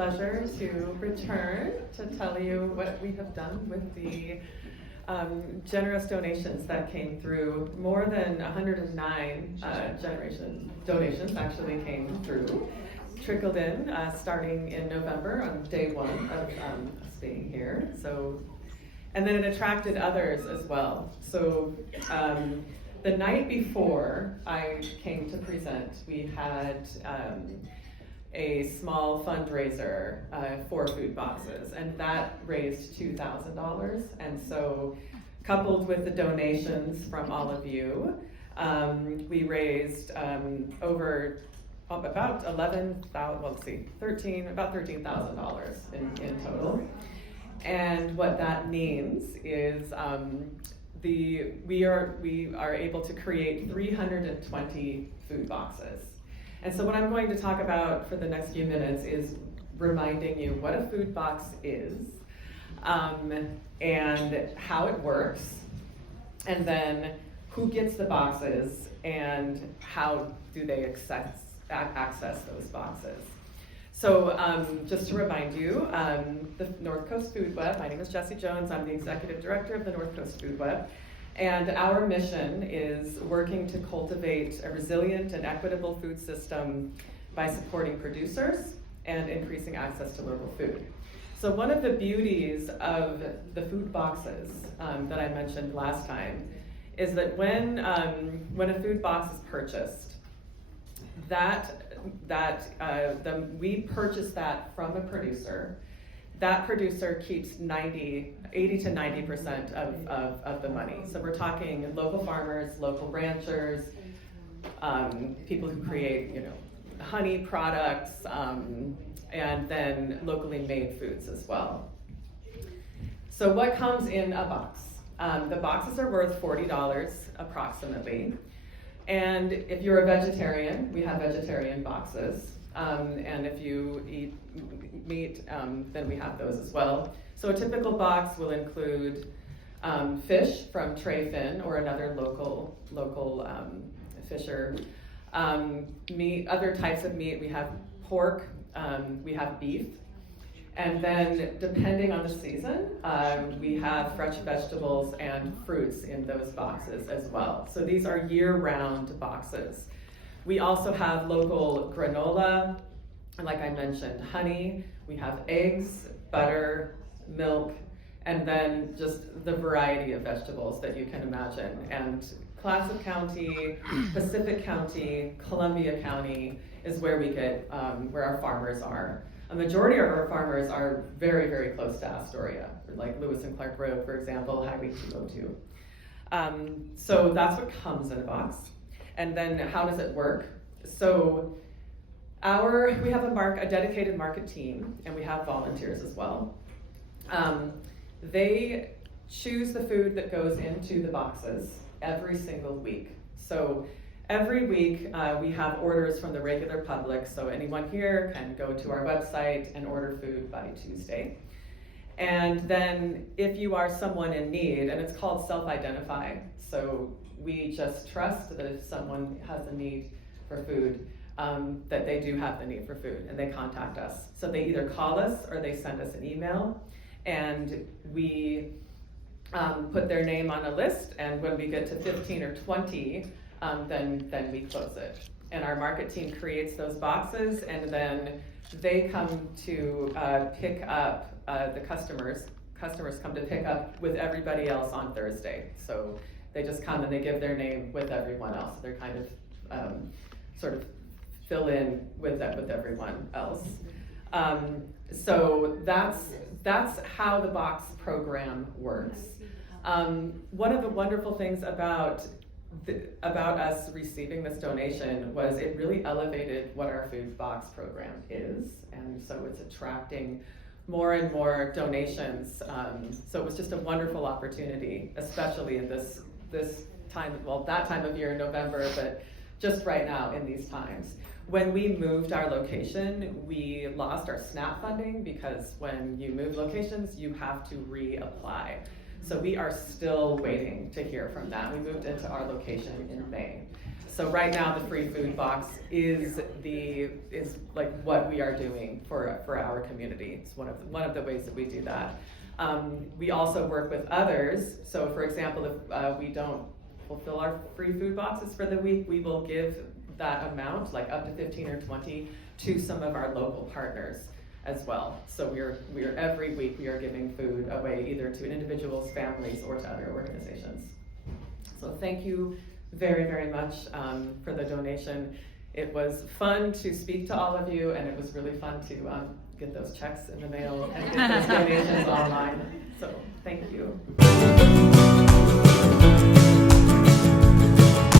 pleasure to return to tell you what we have done with the generous donations that came through. More than 109 donations actually came through, trickled in starting in November on day one of us being here. So, and then it attracted others as well. So the night before I came to present, we had a small fundraiser for food boxes, and that raised $2,000. And so, coupled with the donations from all of you, we raised over about $13,000 in total. And what that means is we are able to create 320 food boxes. And so what I'm going to talk about for the next few minutes is reminding you what a food box is, and how it works, and then who gets the boxes and how do they access those boxes. So just to remind you, the North Coast Food Web, my name is Jessie Jones, I'm the Executive Director of the North Coast Food Web. And our mission is working to cultivate a resilient and equitable food system by supporting producers and increasing access to local food. So one of the beauties of the food boxes that I mentioned last time is that when a food box is purchased, we purchase that from a producer. That producer keeps 80 to 90% of the money. So we're talking local farmers, local ranchers, people who create, honey products, and then locally made foods as well. So what comes in a box? The boxes are worth $40 approximately. And if you're a vegetarian, we have vegetarian boxes. And if you eat meat, then we have those as well. So a typical box will include fish from Tray Fin or another local fisher. Meat, other types of meat, we have pork, we have beef. And then depending on the season, we have fresh vegetables and fruits in those boxes as well. So these are year-round boxes. We also have local granola, and like I mentioned, honey. We have eggs, butter, milk, and then just the variety of vegetables that you can imagine. And Clatsop County, Pacific County, Columbia County is where we get, where our farmers are. A majority of our farmers are very, very close to Astoria, like Lewis and Clark Road, for example, Highway 202. So that's what comes in a box. And then how does it work? So we have a dedicated market team, and we have volunteers as well. They choose the food that goes into the boxes every single week. So every week we have orders from the regular public, so anyone here can go to our website and order food by Tuesday. And then if you are someone in need, and it's called self-identify, so we just trust that if someone has a need for food, that they do have the need for food, and they contact us. So they either call us or they send us an email, and we put their name on a list, and when we get to 15 or 20, then we close it. And our market team creates those boxes, and then they come to pick up the customers. Customers come to pick up with everybody else on Thursday. So they just come and they give their name with everyone else. They're kind of sort of fill in with everyone else. So that's how the box program works. One of the wonderful things about us receiving this donation was it really elevated what our food box program is, and so it's attracting more and more donations. So it was just a wonderful opportunity, especially in this time, well, that time of year in November, but just right now in these times. When we moved our location, we lost our SNAP funding because when you move locations, you have to reapply. So we are still waiting to hear from that. We moved into our location in May. So right now the free food box is like what we are doing for our community. It's one of the ways that we do that. We also work with others. So for example, if we don't fulfill our free food boxes for the week, we will give that amount, like up to 15 or 20, to some of our local partners as well. So we are every week we are giving food away either to individuals, families, or to other organizations. So thank you very, very much for the donation. It was fun to speak to all of you, and it was really fun to get those checks in the mail and get those donations online. So thank you.